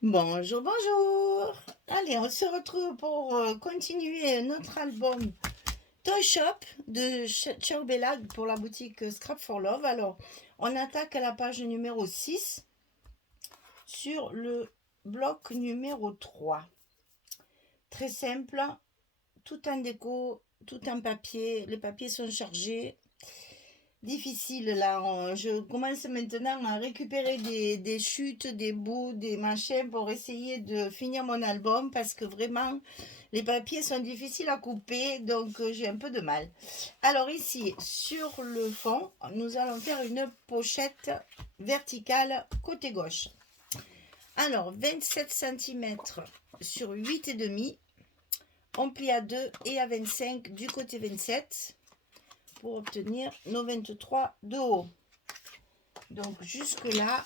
Bonjour, bonjour. Allez, on se retrouve pour continuer notre album Toy Shop de Ciao Bella pour la boutique Scrap for Love. Alors, on attaque à la page numéro 6 sur le bloc numéro 3. Très simple, tout en déco, tout en papier. Les papiers sont chargés. Difficile là, je commence maintenant à récupérer des chutes, des bouts, des machins pour essayer de finir mon album parce que vraiment les papiers sont difficiles à couper, donc j'ai un peu de mal. Alors ici sur le fond, nous allons faire une pochette verticale côté gauche. Alors 27 cm sur 8,5, on plie à 2 et à 25 du côté 27 pour obtenir nos 23 de haut. Donc jusque là,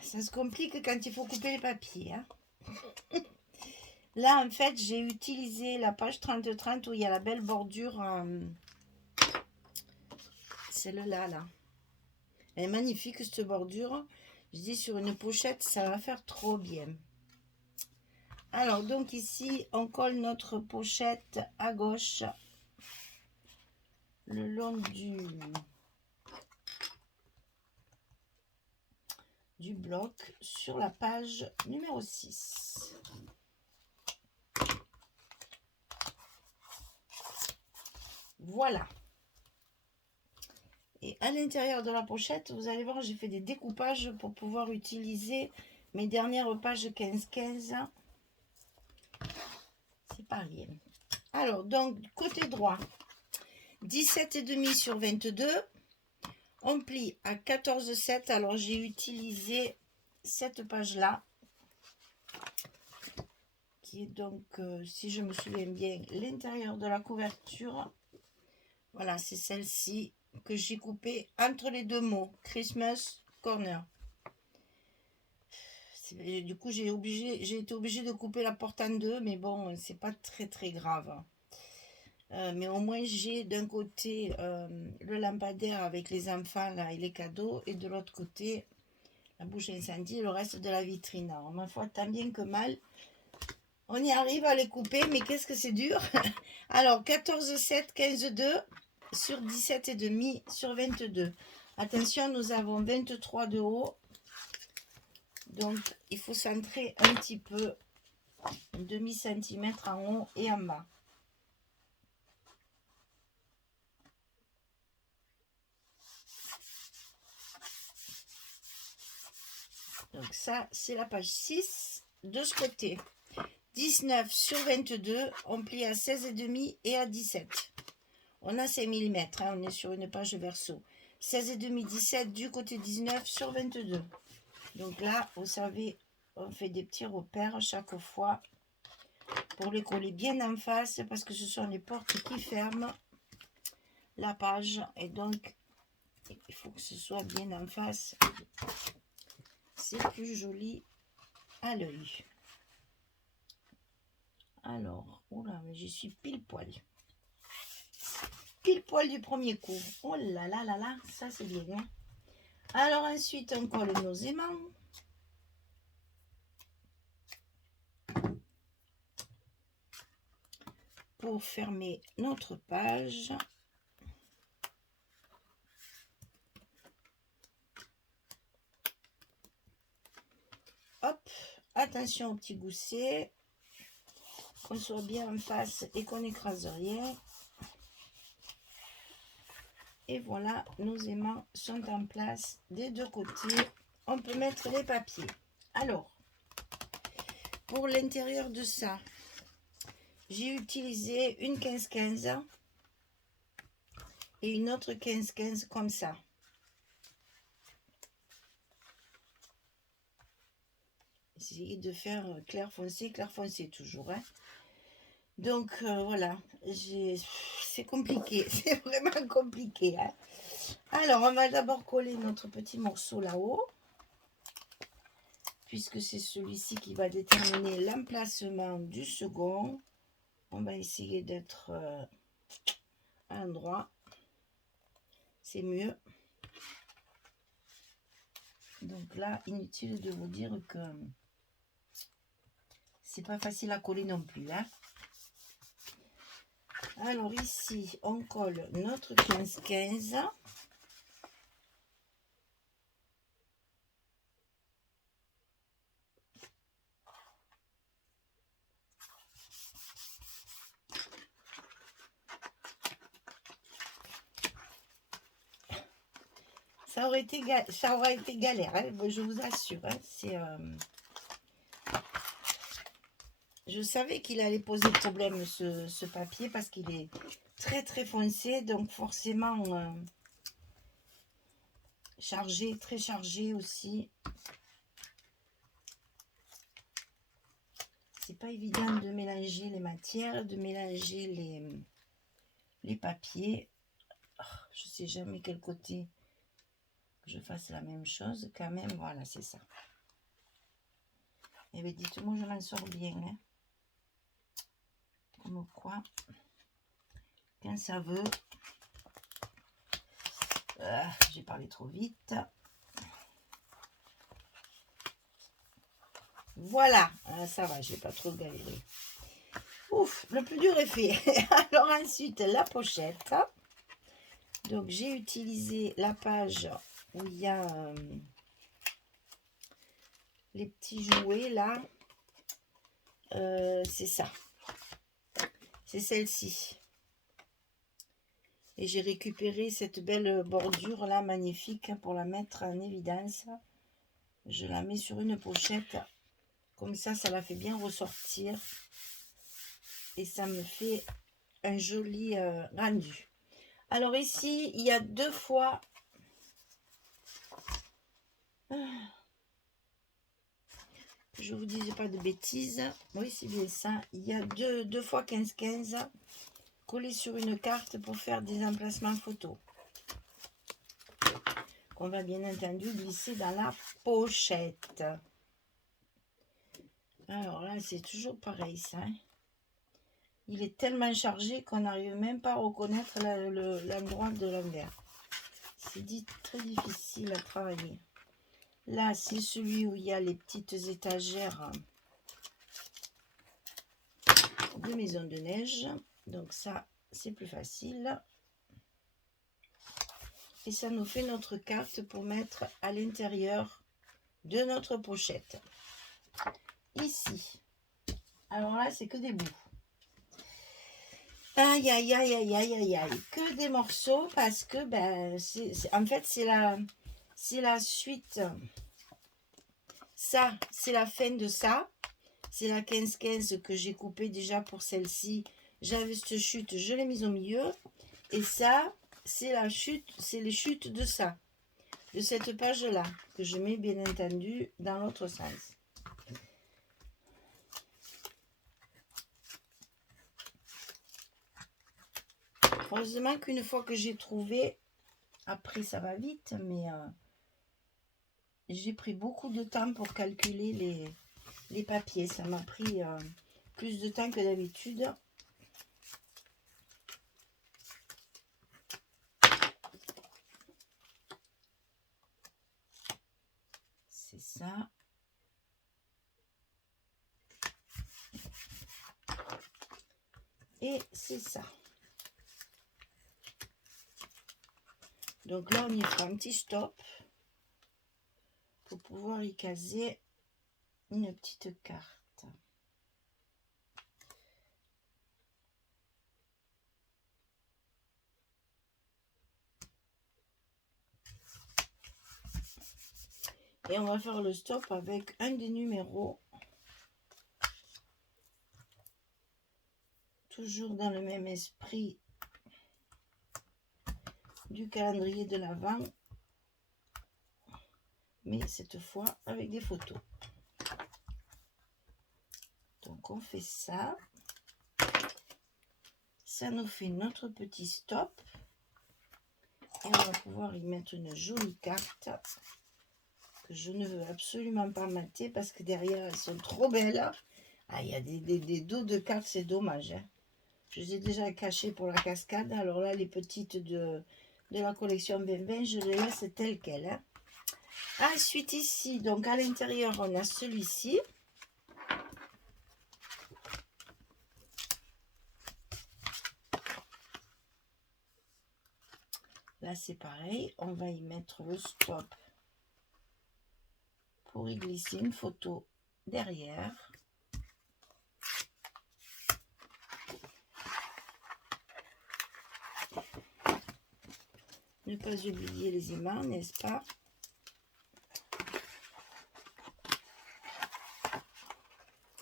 ça se complique quand il faut couper les papiers. Hein. Là, en fait, j'ai utilisé la page 30-30 où il y a la belle bordure. Celle-là, là. Elle est magnifique, cette bordure. Je dis sur une pochette, ça va faire trop bien. Alors, donc ici, on colle notre pochette à gauche le long du bloc sur la page numéro 6. Voilà. Et à l'intérieur de la pochette, vous allez voir, j'ai fait des découpages pour pouvoir utiliser mes dernières pages 15-15. C'est pas rien. Alors, donc, côté droit, 17,5 sur 22. On plie à 14,7. Alors, j'ai utilisé cette page-là, qui est donc, si je me souviens bien, l'intérieur de la couverture. Voilà, c'est celle-ci que j'ai coupée entre les deux mots, Christmas Corner. Du coup, j'ai été obligée de couper la porte en deux, mais bon, c'est pas très grave. Mais au moins, j'ai d'un côté le lampadaire avec les enfants là, et les cadeaux, et de l'autre côté, la bouche incendie et le reste de la vitrine. Alors, ma foi, tant bien que mal, on y arrive à les couper, mais qu'est-ce que c'est dur. Alors, 14,7, 15,2 sur 17,5 sur 22. Attention, nous avons 23 de haut. Donc, il faut centrer un petit peu, un demi-centimètre en haut et en bas. Donc ça, c'est la page 6 de ce côté. 19 sur 22, on plie à 16,5 et à 17. On a 5 mm, hein, on est sur une page verso. 16,5, 17 du côté 19 sur 22. Donc là, vous savez, on fait des petits repères chaque fois pour les coller bien en face parce que ce sont les portes qui ferment la page et donc il faut que ce soit bien en face. C'est plus joli à l'œil. Alors, oula, mais j'y suis pile poil. Pile poil du premier coup. Oh là là là là, ça c'est bien. Hein. Alors ensuite, on colle nos aimants. Pour fermer notre page. Hop, attention au petit gousset. Qu'on soit bien en face et qu'on n'écrase rien. Et voilà, nos aimants sont en place des deux côtés. On peut mettre les papiers. Alors, pour l'intérieur de ça, j'ai utilisé une 15-15 et une autre 15-15 comme ça. Essayez de faire clair foncé toujours. Hein. Donc voilà, c'est compliqué, c'est vraiment compliqué. Hein. Alors, on va d'abord coller notre petit morceau là-haut, puisque c'est celui-ci qui va déterminer l'emplacement du second. On va essayer d'être à l'endroit, c'est mieux. Donc là, inutile de vous dire que c'est pas facile à coller non plus. Hein. Alors ici, on colle notre 15-15. Ça aurait été galère, hein, je vous assure. Hein, je savais qu'il allait poser problème ce papier parce qu'il est très très foncé, donc forcément chargé, très chargé aussi. C'est pas évident de mélanger les matières, de mélanger les papiers. Oh, je sais jamais quel côté que je fasse la même chose quand même. Voilà, c'est ça. Eh bien, dites-moi, je m'en sors bien. Hein. Comme quoi, quand ça veut. J'ai parlé trop vite. Voilà, ça va, je vais pas trop galérer. Ouf, le plus dur est fait. Alors ensuite, la pochette. Donc, j'ai utilisé la page où il y a les petits jouets là. C'est ça. C'est celle-ci. Et j'ai récupéré cette belle bordure là, magnifique, pour la mettre en évidence. Je la mets sur une pochette. Comme ça la fait bien ressortir. Et ça me fait un joli rendu. Alors ici, il y a 2 fois... Je vous disais pas de bêtises. Oui, c'est bien ça. Il y a 2 fois 15-15 collés sur une carte pour faire des emplacements photos. Qu'on va bien entendu glisser dans la pochette. Alors là, c'est toujours pareil ça. Hein. Il est tellement chargé qu'on n'arrive même pas à reconnaître l'endroit de l'envers. C'est très difficile à travailler. Là, c'est celui où il y a les petites étagères de maison de neige. Donc ça, c'est plus facile. Et ça nous fait notre carte pour mettre à l'intérieur de notre pochette. Ici. Alors là, c'est que des bouts. Aïe, aïe, aïe, aïe, aïe, aïe, aïe. Que des morceaux parce que, en fait, c'est la suite. Ça, c'est la fin de ça. C'est la 15-15 que j'ai coupé déjà pour celle-ci. J'avais cette chute, je l'ai mise au milieu. Et ça, c'est la chute, c'est les chutes de ça. De cette page-là. Que je mets bien entendu dans l'autre sens. Heureusement qu'une fois que j'ai trouvé, après ça va vite, mais j'ai pris beaucoup de temps pour calculer les papiers. Ça m'a pris plus de temps que d'habitude. C'est ça. Et c'est ça. Donc là, on y fera un petit stop pour pouvoir y caser une petite carte. Et on va faire le stop avec un des numéros. Toujours dans le même esprit du calendrier de l'Avent. Mais cette fois avec des photos. Donc on fait ça. Ça nous fait notre petit stop. Et on va pouvoir y mettre une jolie carte que je ne veux absolument pas mater parce que derrière elles sont trop belles. Ah, il y a des dos de cartes, c'est dommage. Hein. Je les ai déjà cachées pour la cascade. Alors là, les petites de la collection Ben, je les laisse telles quelles. Hein. Ensuite ici, donc à l'intérieur, on a celui-ci. Là, c'est pareil. On va y mettre le stop pour y glisser une photo derrière. Ne pas oublier les aimants, n'est-ce pas?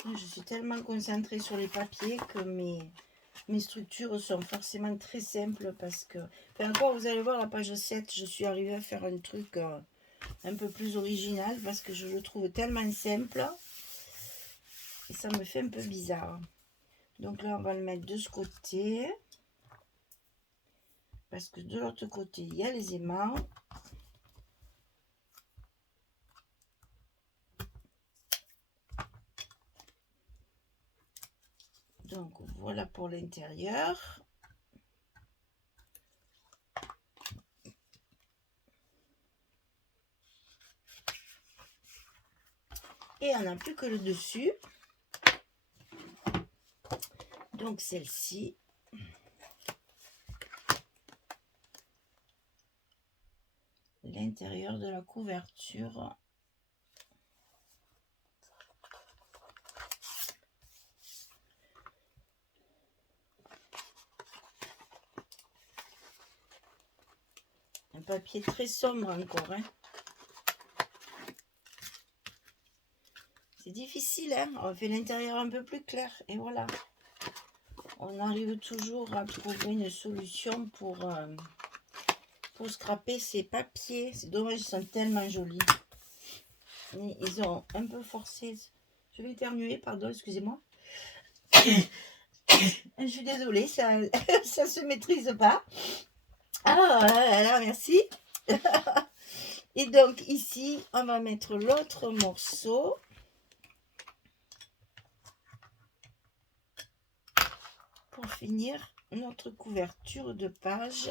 Je suis tellement concentrée sur les papiers que mes structures sont forcément très simples parce que... Enfin, encore, vous allez voir, la page 7, je suis arrivée à faire un truc un peu plus original parce que je le trouve tellement simple et ça me fait un peu bizarre. Donc là, on va le mettre de ce côté parce que de l'autre côté, il y a les aimants. Donc voilà pour l'intérieur. Et on n'a plus que le dessus. Donc celle-ci. L'intérieur de la couverture. Un papier très sombre encore. Hein. C'est difficile, hein. On fait l'intérieur un peu plus clair. Et voilà. On arrive toujours à trouver une solution pour scraper ces papiers. C'est dommage, ils sont tellement jolis. Mais ils ont un peu forcé. Je vais éternuer, pardon, excusez-moi. Je suis désolée, ça ça se maîtrise pas. Ah là, merci. Et donc ici, on va mettre l'autre morceau. Pour finir notre couverture de page.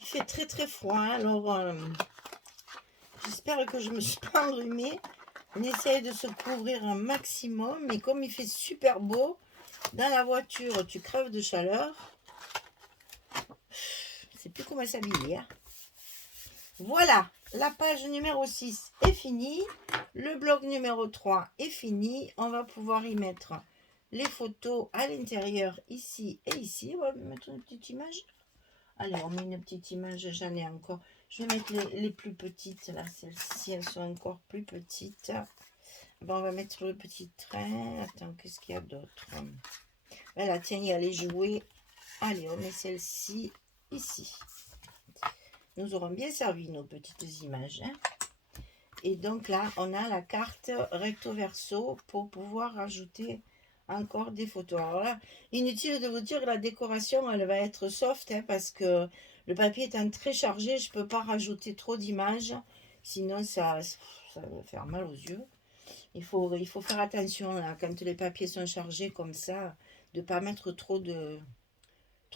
Il fait très très froid, alors j'espère que je me suis pas enrhumée. On essaye de se couvrir un maximum, mais comme il fait super beau, dans la voiture, tu crèves de chaleur. Je sais plus comment s'habiller. Hein. Voilà, la page numéro 6 est finie. Le bloc numéro 3 est fini. On va pouvoir y mettre les photos à l'intérieur, ici et ici. On va mettre une petite image. Allez, on met une petite image, j'en ai encore. Je vais mettre les plus petites, là, celles-ci, elles sont encore plus petites. Bon, on va mettre le petit train. Attends, qu'est-ce qu'il y a d'autre? Voilà, tiens, il y a les jouets. Allez, on met celle-ci ici. Nous aurons bien servi nos petites images. Hein. Et donc là, on a la carte recto-verso pour pouvoir ajouter encore des photos. Alors là, inutile de vous dire que la décoration, elle va être soft hein, parce que le papier étant très chargé, je ne peux pas rajouter trop d'images. Sinon, ça va faire mal aux yeux. Il faut faire attention là, quand les papiers sont chargés comme ça, de ne pas mettre trop de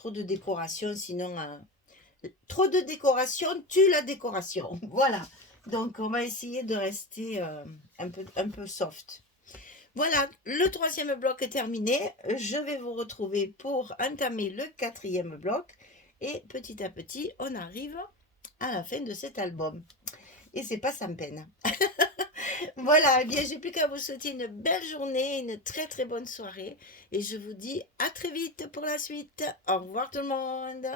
décoration. Sinon, trop de décoration tue la décoration. Voilà. Donc, on va essayer de rester un peu soft. Voilà, le troisième bloc est terminé. Je vais vous retrouver pour entamer le quatrième bloc. Et petit à petit, on arrive à la fin de cet album. Et c'est pas sans peine. Voilà, eh bien, j'ai plus qu'à vous souhaiter une belle journée, une très très bonne soirée. Et je vous dis à très vite pour la suite. Au revoir tout le monde.